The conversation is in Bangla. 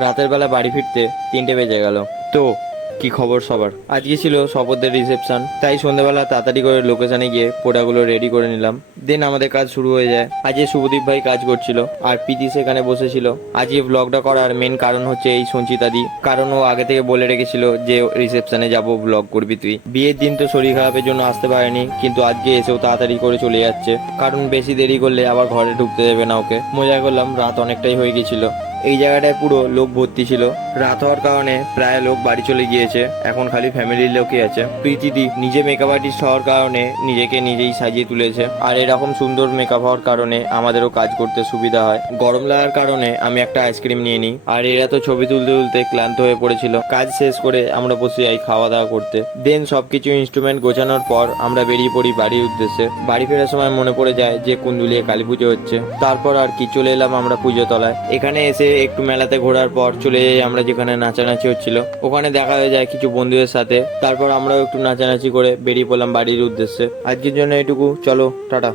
রাতের বেলা বাড়ি ফিরতে 3টে বেজে গেল। তো কি খবর সবার? আজকে ছিল শপথের রিসেপশন, তাই সন্ধ্যেবেলা তাড়াতাড়ি করে লোকেশনে গিয়ে পোড়াগুলো রেডি করে নিলাম। দেন আমাদের কাজ শুরু হয়ে যায়। আজকে শুভদীপ ভাই কাজ করছিল আর প্রীতি সেখানে বসেছিল। আজকে ব্লগটা করার মেন কারণ হচ্ছে এই সঞ্চিতাদি, কারণ ও আগে থেকে বলে রেখেছিল যে রিসেপশনে যাব, ব্লগ করবি তুই। বিয়ের দিন তো শরীর খারাপের জন্য আসতে পারেনি, কিন্তু আজকে এসেও তাড়াতাড়ি করে চলে যাচ্ছে, কারণ বেশি দেরি করলে আবার ঘরে ঢুকতে দেবে না ওকে। মজা করলাম, রাত অনেকটাই হয়ে গেছিল। এই জায়গাটায় পুরো লোক ভর্তি ছিল। রাত হওয়ার কারণে প্রায় লোক বাড়ি চলে গিয়েছে, এখন খালি ফ্যামিলির লোকই আছে। প্রীতিদি নিজে মেকআপ আর্টিস্ট হওয়ার কারণে নিজেকে নিজেই সাজিয়ে তুলেছে, আর এরকম সুন্দর মেকআপ হওয়ার কারণে আমাদেরও কাজ করতে সুবিধা হয়। গরম লাগার কারণে আমি একটা আইসক্রিম নিয়ে নিই, আর এরা তো ছবি তুলতে তুলতে ক্লান্ত হয়ে পড়েছিল। কাজ শেষ করে আমরা বসে যাই খাওয়া দাওয়া করতে। দেন সবকিছু ইনস্ট্রুমেন্ট গোছানোর পর আমরা বেরিয়ে পড়ি বাড়ির উদ্দেশ্যে। বাড়ি ফেরার সময় মনে পড়ে যায় যে কুন্দুলিয়ে কালী পুজো হচ্ছে। তারপর আর কি, চলে এলাম আমরা পুজো তলায়। এখানে এসে একটু মেলাতে ঘোরার পর চলে যাই আমরা যেখানে নাচানাচি হচ্ছিল। ওখানে দেখা হয়ে যায় কিছু বন্ধুদের সাথে। তারপর আমরাও একটু নাচানাচি করে বেরিয়ে পড়লাম বাড়ির উদ্দেশ্যে। আজকের জন্য এটুকু, চলো টাটা।